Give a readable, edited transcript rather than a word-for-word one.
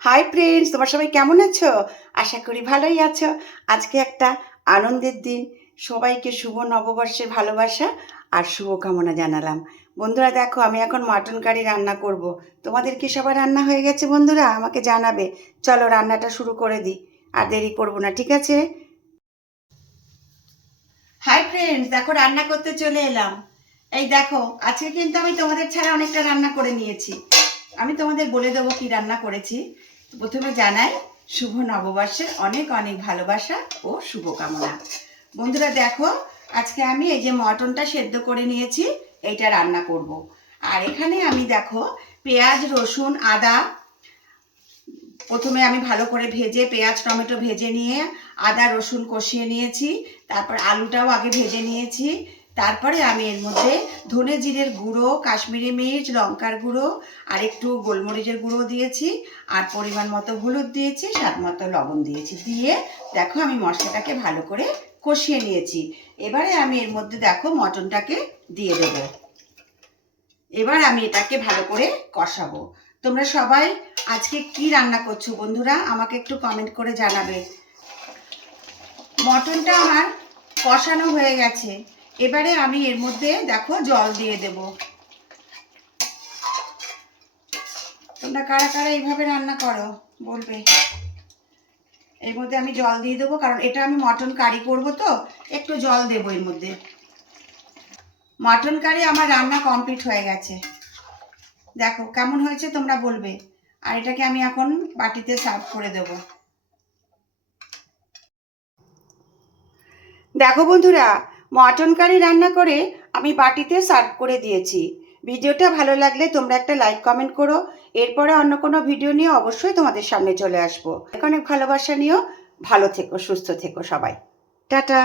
Hi friends, তোমার সবাই কেমন আছো? আশা করি ভালোই আছো। আজকে একটা আনন্দের দিন। সবাইকে শুভ নববর্ষের ভালোবাসা আর শুভকামনা জানালাম। বন্ধুরা দেখো, আমি এখন মাটন কারি রান্না করব। তোমাদের কি সবার রান্না হয়ে গেছে বন্ধুরা? আমাকে জানাবে। চলো রান্নাটা শুরু করে দিই, আর দেরি করব না, ঠিক আছে? হাই ফ্রেন্ডস, দেখো রান্না করতে চলে এলাম। এই দেখো, আজকে কিন্তু আমি তোমাদের ছাড়া অনেকটা রান্না করে নিয়েছি। আমি তোমাদের বলে দেবো কি রান্না করেছি। প্রথমে জানাই শুভ নববর্ষের অনেক অনেক ভালোবাসা ও শুভকামনা। বন্ধুরা দেখো, আজকে আমি এই যে মটনটা সেদ্ধ করে নিয়েছি, এইটা রান্না করব। আর এখানে আমি দেখো পেঁয়াজ, রসুন, আদা প্রথমে আমি ভালো করে ভেজে পেঁয়াজ টমেটো ভেজে নিয়ে আদা রসুন কষিয়ে নিয়েছি। তারপর আলুটাও আগে ভেজে নিয়েছি। তারপরে আমি এর মধ্যে ধনে জিরের গুঁড়ো, কাশ্মীরি মির্চ, লঙ্কার গুঁড়ো আর একটু গোলমরিচের গুঁড়ো দিয়েছি। আর পরিমাণ মতো হলুদ দিয়েছি, স্বাদ মতো লবণ দিয়েছি। দিয়ে দেখো আমি মশলাটাকে ভালো করে কষিয়ে নিয়েছি। এবারে আমি এর মধ্যে দেখো মটনটাকে দিয়ে দেবো। এবার আমি এটাকে ভালো করে কষাবো। তোমরা সবাই আজকে কি রান্না করছো বন্ধুরা, আমাকে একটু কমেন্ট করে জানাবে। মটনটা আমার কষানো হয়ে গেছে। এবারে আমি এর মধ্যে দেখো জল দিয়ে দেব। তোমরা কারা কারা এইভাবে রান্না করো বলবে। এর মধ্যে আমি জল দিয়ে দেবো, কারণ এটা আমি মটন কারি করবো, তো একটু জল দেবো এর মধ্যে। মটন কারি আমার রান্না কমপ্লিট হয়ে গেছে। দেখো কেমন হয়েছে তোমরা বলবে। আর এটাকে আমি এখন বাটিতে সার্ভ করে দেব। দেখো বন্ধুরা, মটন কারি রান্না করে আমি বাটিতে সার্ভ করে দিয়েছি। ভিডিওটা ভালো লাগলে তোমরা একটা লাইক কমেন্ট করো। এরপরে অন্য কোনো ভিডিও নিয়ে অবশ্যই তোমাদের সামনে চলে আসবো। অনেক ভালোবাসা নিও। ভালো থেকো, সুস্থ থেকো সবাই। টাটা।